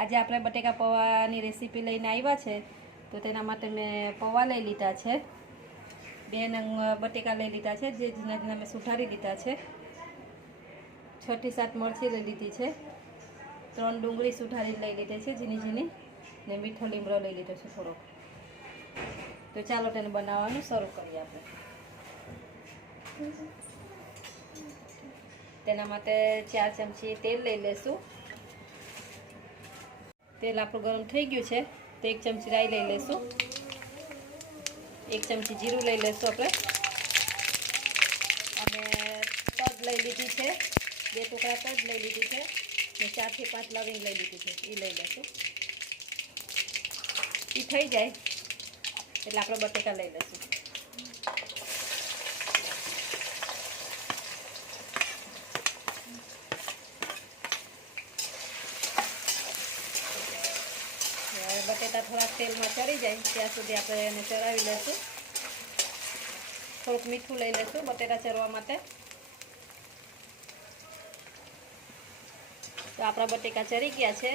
આજે આપણે બટેકા પૌવાની રેસીપી લઈને આવ્યા છે, તો તેના માટે મેં પૌવા લઈ લીધા છે, 2 નંગ બટેકા લઈ લીધા છે, જે ઝીણા ઝીણા મેં સુધારી લીધા છે, 6 થી 7 મરચી લઈ લીધી છે, 3 ડુંગળી સુધારી લઈ લીધી છે ઝીણી ઝીણી, ને મીઠો લીમડો લઈ લીધો છે થોડો. તો ચાલો તેને બનાવવાનું શરૂ કરીએ આપણે. તેના માટે 4 ચમચી તેલ લઈ લેશું. તેલ આપણું ગરમ થઈ ગયું છે, તો 1 ચમચી રાઈ લઈ લેશું, 1 ચમચી જીરું લઈ લેશું આપણે, અને તજ લઈ લીધી છે, 2 ટુકડા તજ લઈ લીધી છે, ને 4 થી 5 લવિંગ લઈ લીધી છે, એ લઈ લેશું. એ થઈ જાય એટલે આપણે બટેકા લઈ લેશું. બટેટા થોડાક તેલમાં ચડી જાય ત્યાં સુધી આપણે એને ચડાવી લઈશું. થોડુંક મીઠું લઈ લઈશું બટેટા ચરવા માટે. તો આપણા બટેકા ચરી ગયા છે,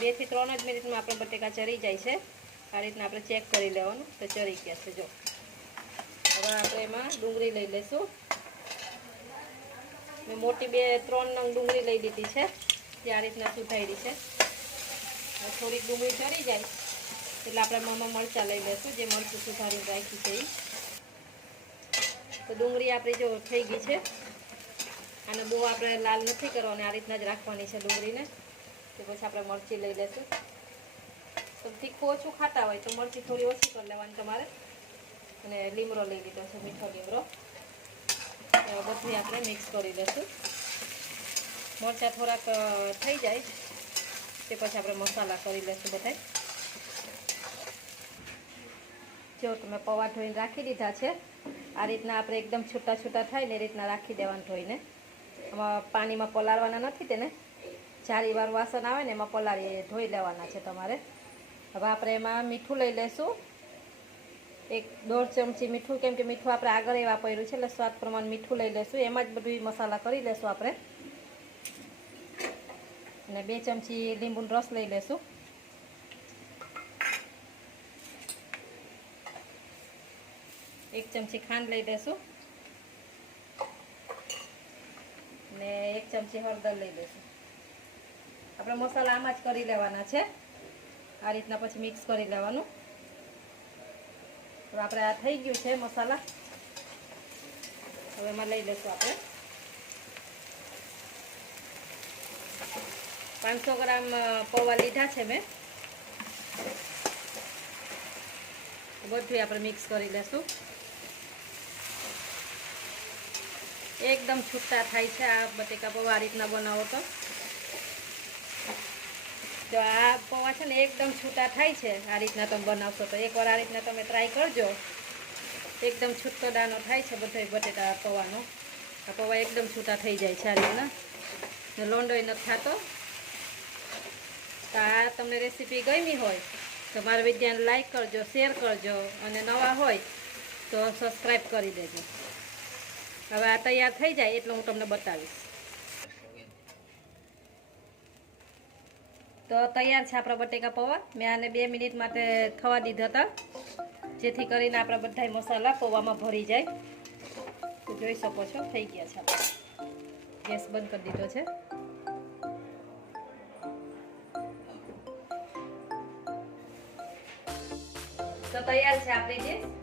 2 થી 3 જ મિનિટમાં આપણા બટેકા ચરી જાય છે. આ રીતના આપણે ચેક કરી લેવાનું તો ચરી ગયા છે. જો હવે આપણે એમાં ડુંગળી લઈ લઈશું. મેં મોટી 2-3 નંગ ડુંગળી લઈ લીધી છે, જે આ રીતના સુધારી છે. થોડીક ડુંગળી ચડી જાય એટલે આપણે મોંમાં મરચાં લઈ લઈશું, જે મરચું સુધારીને રાખી છે એ. તો ડુંગળી આપણી જો થઈ ગઈ છે. આને બહુ આપણે લાલ નથી કરવાની, આ રીતના જ રાખવાની છે ડુંગળીને. તો પછી આપણે મરચી લઈ લઈશું. તો તીખું ઓછું ખાતા હોય તો મરચી થોડી ઓછી કરી લેવાની તમારે. અને લીમડો લઈ લીધો છે, મીઠો લીમડો. બધું આપણે મિક્સ કરી લઈશું. મરચાં થોડાક થઈ જાય તે પછી આપણે મસાલા કરી લઈશું બધા. જો તમે પૌવા ધોઈને રાખી દીધા છે, આ રીતના આપણે એકદમ છૂટા છૂટા થાય ને એ રીતના રાખી દેવાનું ધોઈને. આમાં પાણીમાં પલાળવાના નથી, તેને ચારીવાર વાસણ આવે ને એમાં પલાળી ધોઈ લેવાના છે તમારે. હવે આપણે એમાં મીઠું લઈ લઈશું, 1-1.5 ચમચી મીઠું, કેમ કે મીઠું આપણે આગળ એવા પડ્યું છે એટલે સ્વાદ પ્રમાણે મીઠું લઈ લઈશું. એમાં જ બધું મસાલા કરી લઈશું આપણે. અને 2 ચમચી લીંબુનો રસ લઈ લેશું. એક ચમચી ખાંડ લઈ લેશું, ને 1 ચમચી હળદર લઈ લેશું. આપણે મસાલા આમાં જ કરી લેવાના છે, આ રીતના પછી મિક્સ કરી લેવાનું. તો આપણે આ થઈ ગયું છે મસાલા. હવે એમાં લઈ લેશું આપણે 500 ગ્રામ પૌવા લીધા છે મેં. બધું આપણે મિક્સ કરી લેશું. એકદમ છૂટા થાય છે આ બટેકા પૌવા, આ રીતના બનાવો તો. જો આ પૌવા છે ને એકદમ છૂટા થાય છે, આ રીતના તમે બનાવશો તો. એકવાર આ રીતના તમે ટ્રાય કરજો. એકદમ છૂટો દાણો થાય છે બધો બટેટા પૌવાનો. આ પૌવા એકદમ છૂટા થઈ જાય છે આ રીતના, ને લોંડોય નથી થતો. તો આ તમને રેસીપી ગમી હોય તો મારા વિડીયોને લાઈક કરજો, શેર કરજો, અને નવા હોય તો સબસ્ક્રાઈબ કરી દેજો. હવે આ તૈયાર થઈ જાય એટલે હું તમને બતાવીશ. તો તૈયાર છે આપણા બટેકા પૌવા. મેં આને 2 મિનિટ માટે થવા દીધા હતા, જેથી કરીને આપણા બધા મસાલા પૌવામાં ભરી જાય. તો જોઈ શકો છો થઈ ગયા છે. આપણે ગેસ બંધ કરી દીધો છે. તો તૈયાર છે આપણી ડીશ.